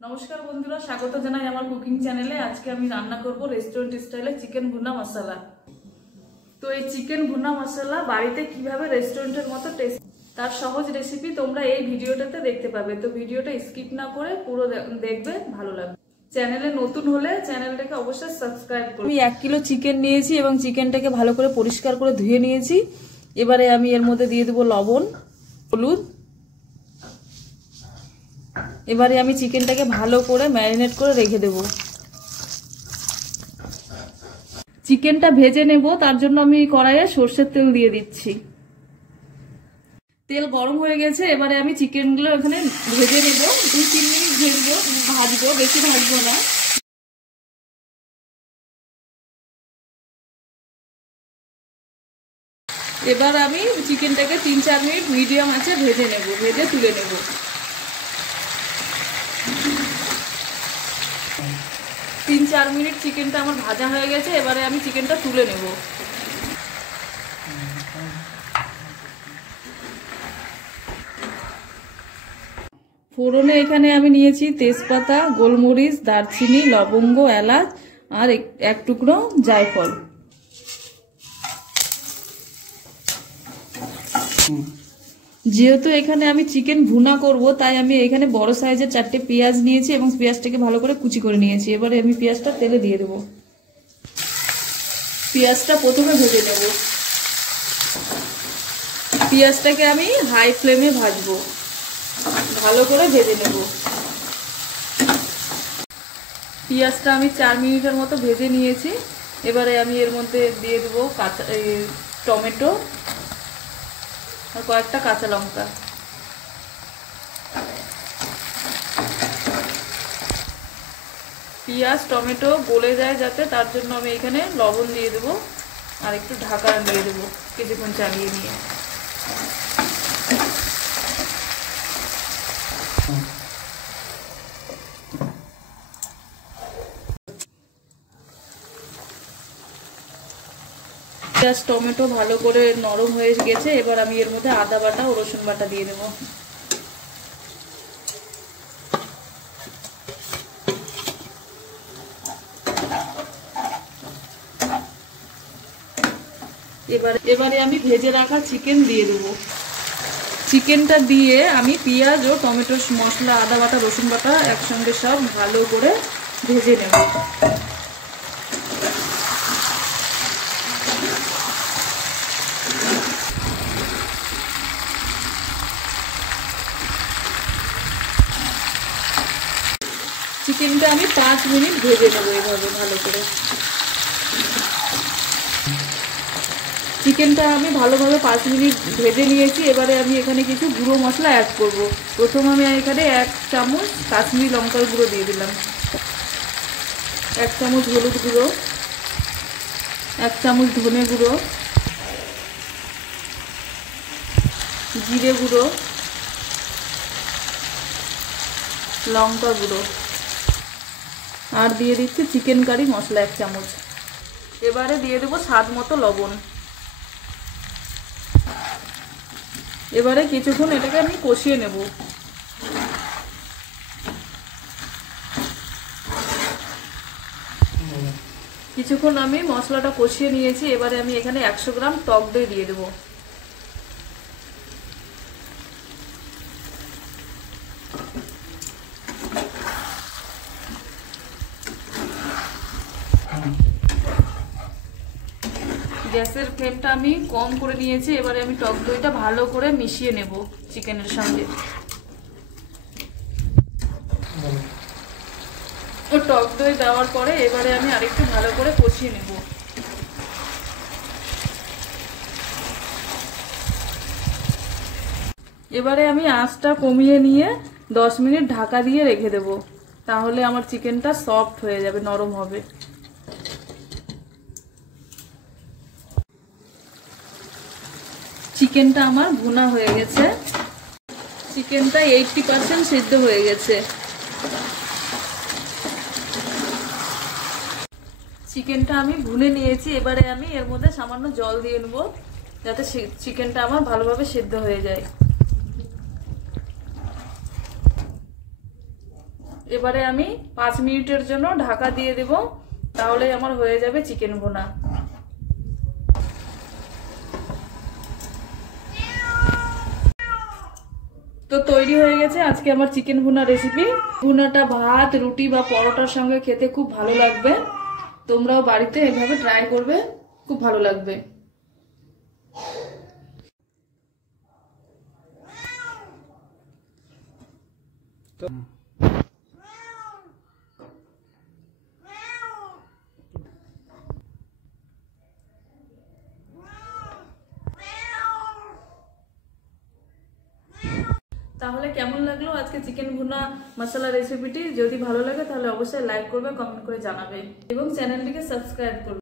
नमस्कार बंधुरा स्वागत জানাই আমার কুকিং চ্যানেলে। আজকে আমি রান্না করব রেস্টুরেন্ট স্টাইলে চিকেন ভুনা মশলা। তো এই চিকেন ভুনা মশলা বাড়িতে কিভাবে রেস্টুরেন্টের মতো টেস্ট তার সহজ রেসিপি তোমরা এই ভিডিওটাতে দেখতে পাবে। তো ভিডিওটা স্কিপ না করে পুরো দেখবে, ভালো লাগবে। চ্যানেলে নতুন হলে চ্যানেলটাকে অবশ্যই সাবস্ক্রাইব করবে। আমি 1 কিলো চিকেন নিয়েছি এবং চিকেনটাকে ভালো করে পরিষ্কার করে ধুয়ে নিয়েছি। এবারে আমি এর মধ্যে দিয়ে দেব লবণ, হলুদ। এবারে আমি চিকেনটাকে ভালো করে ম্যারিনেট করে রেখে দেব। চিকেনটা ভেজে নেব, তার জন্য আমি কড়াইয়ে সরষের তেল দিয়ে দিচ্ছি। তেল গরম হয়ে গেছে, এবারে আমি চিকেনগুলো এখানে ভেজে নেব। 2-3 মিনিট ভাজবো, বেশি ভাজবো না। এবার আমি চিকেনটাকে 3-4 মিনিট মিডিয়াম আঁচে ভেজে নেব, ভেজে তুলে নেব। 3-4 মিনিট চিকেনটা আমার ভাজা হয়ে গেছে, এবারে আমি চিকেনটা তুলে নেব। ফোড়নে এখানে আমি নিয়েছি তেজপাতা, গোলমরিচ, দারচিনি, লবঙ্গ, এলাচ আর এক টুকরো জায়ফল। যেহেতু এখানে আমি চিকেন ভুনা করব, তাই আমি এখানে বড় সাইজের 4টে পেঁয়াজ নিয়েছি এবং পেঁয়াজটাকে ভালো করে কুচি করে নিয়েছি। এবারে আমি পেঁয়াজটা তেলে দিয়ে দেব। পেঁয়াজটা প্রথমে ভেজে নেব। পেঁয়াজটাকে আমি হাই ফ্লেমে ভাজবো, ভালো করে ভেজে নেব। পেঁয়াজটা আমি 4 মিনিটের মতো ভেজে নিয়েছি। এবারে আমি এর মধ্যে দিয়ে দেবো টমেটো আর কয়েকটা কাঁচা লঙ্কা। পেঁয়াজ টমেটো গলে যায় যাতে, তার জন্য আমি এখানে লবণ দিয়ে দেবো আর একটু ঢাকা দিয়ে দেবো কিছুক্ষণ চালিয়ে নিয়ে। পেঁয়াজ টমেটো ভালো করে নরম হয়ে গেছে, এবার আমি এর মধ্যে আদা বাটা ও রসুন বাটা দিয়ে দেবো। এবারে আমি ভেজে রাখা চিকেন দিয়ে দেবো। চিকেনটা দিয়ে আমি পেঁয়াজ ও টমেটো মশলা, আদা বাটা, রসুন বাটা একসঙ্গে সব ভালো করে ভেজে নেব। চিকেনটা আমি 5 মিনিট ভেজে নেবো এভাবে ভালো করে। চিকেনটা আমি ভালোভাবে 5 মিনিট ভেজে নিয়েছি। এবারে আমি এখানে কিছু গুঁড়ো মশলা অ্যাড করব। প্রথম আমি এখানে 1 চামচ কাশ্মীরি লঙ্কার গুঁড়ো দিয়ে দিলাম, 1 চামচ হলুদ গুঁড়ো, 1 চামচ ধনে গুঁড়ো, জিরে গুঁড়ো, লঙ্কা গুঁড়ো আর দিয়ে দিচ্ছি চিকেন কারি মশলা 1 চামচ। এবারে দিয়ে দেবো স্বাদ মতো লবণ। এবারে কিছুক্ষণ এটাকে আমি কষিয়ে নেব। কিছুক্ষণ আমি মশলাটা কষিয়ে নিয়েছি। এবারে আমি এখানে 100 গ্রাম টক দই দিয়ে দেবো। গ্যাসের ফ্লেমটা আমি কম করে নিয়েছি। এবারে আমি টক দইটা ভালো করে মিশিয়ে নেব চিকেনের সঙ্গে। ও টক দই দেওয়ার পরে এবারে আমি আরেকটু ভালো করে কষিয়ে নেব। এবারে আমি আঁচটা কমিয়ে নিয়ে 10 মিনিট ঢাকা দিয়ে রেখে দেব, তাহলে আমার চিকেনটা সফট হয়ে যাবে, নরম হবে। চিকেনটা আমার ভুনা হয়ে গেছে। চিকেনটা 80% সিদ্ধ হয়ে গেছে। চিকেনটা আমি ভুনে নিয়েছি। এবারে আমি এর মধ্যে সামান্য জল দিয়ে নেব, যাতে চিকেনটা আমার ভালোভাবে সিদ্ধ হয়ে যায়। এবারে আমি 5 মিনিটের জন্য ঢাকা দিয়ে দেব, তাহলে আমার হয়ে যাবে চিকেন ভুনা। তো তৈরি হয়ে গেছে আজকে আমার চিকেন ভুনা রেসিপি। ভুনাটা ভাত, রুটি বা পরোটার সঙ্গে খেতে খুব ভালো লাগবে। তোমরাও বাড়িতে এভাবে ট্রাই করবে, খুব ভালো লাগবে। তাহলে কেমন লাগলো আজকে চিকেন ভুনা মশলা রেসিপিটি? যদি ভালো লাগে তাহলে অবশ্যই লাইক করবে, কমেন্ট করে জানাবে এবং চ্যানেলটিকে সাবস্ক্রাইব করবে।